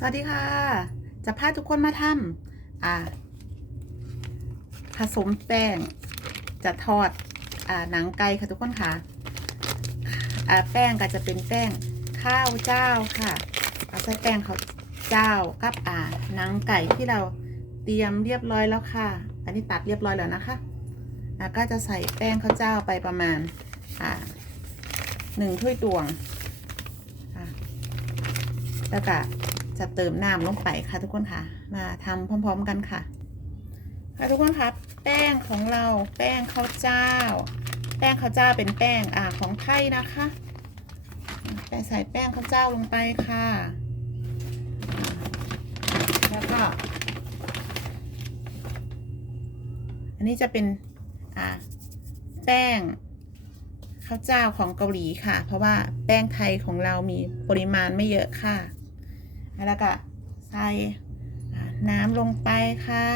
สวัสดีค่ะ จะพาทุกคนมาทำอ่า ผสมแป้ง จะทอด อ่า หนังไก่ค่ะทุกคนค่ะ อ่า แป้งก็จะเป็นแป้งข้าวเจ้าค่ะ เอาใส่แป้งข้าวเจ้ากับอ่า หนังไก่ที่เราเตรียมเรียบร้อยแล้วค่ะ อันนี้ตัดเรียบร้อยแล้วนะคะอ่าก็จะใส่แป้งข้าวเจ้าไปประมาณ อ่าหนึ่งถ้วยตวง แล้วก็ จะเติมน้ำลงไปค่ะทุกคนค่ะ มาทำพร้อม ๆ กันค่ะ ค่ะทุกคนครับแป้งของเราแป้งข้าวเจ้า แป้งข้าวเจ้าเป็นแป้งอ่าของไทยนะคะไปใส่แป้งข้าวเจ้าลงไปค่ะ แล้วก็ อันนี้จะเป็นอ่าแป้งข้าวเจ้าของเกาหลีค่ะ เพราะว่าแป้งไทยของเรามีปริมาณไม่เยอะค่ะ แล้วก็ใส่น้ำลงไปค่ะ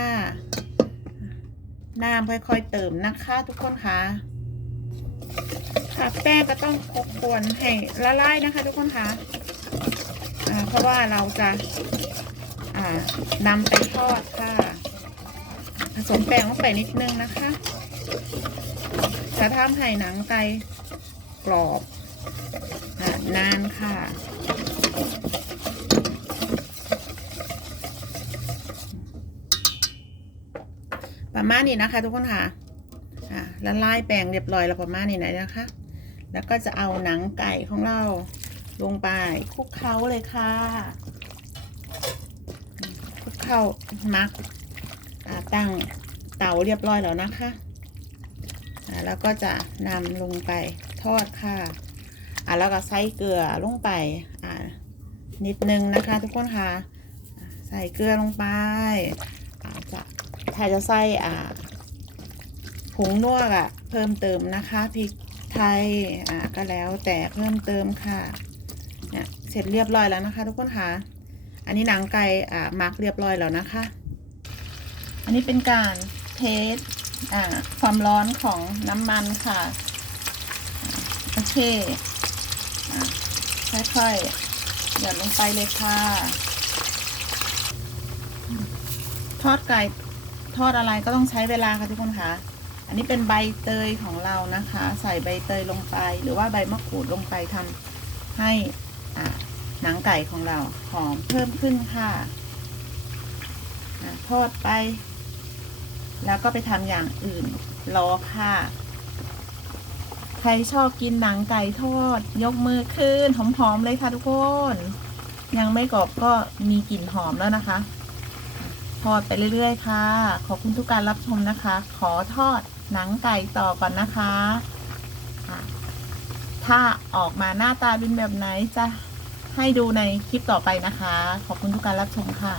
น้ำค่อยๆเติมนะคะทุกคนค่ะค่ะแป้งก็ต้องคกวนให้ละลายนะคะ ทุกคนค่ะอ่าเพราะว่าเราจะนำไปทอดค่ะ ผสมแป้งลงไปนิดนึงนะคะ จะทำให้หนังไก่กรอบอนานค่ะ ประมาณนี้นะคะ ทุกคนค่ะละลายแป้งเรียบร้อยแล้วประมาณนี้นะคะ แล้วก็จะเอาหนังไก่ของเราลงไปคลุกเคล้าเลยค่ะคลุกเคล้ามักตั้งเตาเรียบร้อยแล้วนะคะอ่าแล้วก็จะนำลงไปทอดค่ะอ่าแล้วก็ใส่เกลือลงไปอ่านิดนึงนะคะ ทุกคนค่ะ ใส่เกลือลงไป อ่าจะถ้าจะใส่อ่าผงนวกอะ เพิ่มเติมนะคะพริกไทยอ่าก็แล้วแต่เพิ่มเติมค่ะเนี่ยเสร็จเรียบร้อยแล้วนะคะ ทุกคนค่ะ อันนี้หนังไก่อ่ามักเรียบร้อยแล้วนะคะ อันนี้เป็นการเทสอ่าความร้อนของน้ำมันค่ะโอเคค่อยๆหย่อนลงไปเลยค่ะ ทอดไก่ ทอดอะไรก็ต้องใช้เวลาค่ะทุกคนค่ะ อันนี้เป็นใบเตยของเรานะคะ ใส่ใบเตยลงไป หรือว่าใบมะกรูดลงไปทำให้หนังไก่ของเราหอมเพิ่มขึ้นค่ะอ่าทอดไป แล้วก็ไปทำอย่างอื่นรอค่ะ ใครชอบกินหนังไก่ทอด ยกมือขึ้นหอมๆเลยค่ะทุกคน ยังไม่กรอบก็มีกลิ่นหอมแล้วนะคะ ทอดไปเรื่อยๆ ค่ะ ขอบคุณทุกการรับชมนะคะ ขอทอดหนังไก่ต่อก่อนนะคะ ถ้าออกมาหน้าตาเป็นแบบไหนจะให้ดูในคลิปต่อไปนะคะ ขอบคุณทุกการรับชมค่ะ